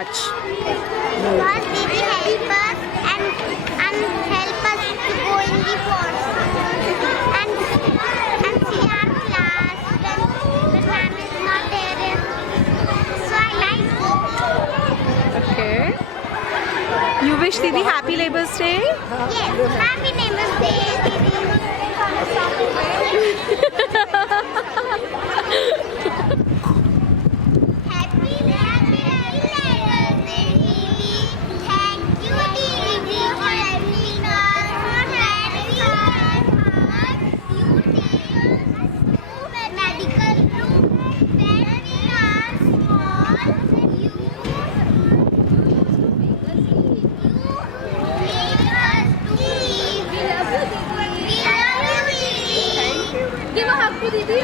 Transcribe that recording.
much? Because Didi help us and help us to go in the forest and see our class when ma'am is not there. So I like it. Okay. You wish Didi happy Labour's Day? Yes, happy Neighbors Day, Didi. Happy Neighbors Day, Didi. Thank you, Didi, for helping us. You take us to medical room when we are small. You make us believe. We love you, Didi. Give a hug to Didi.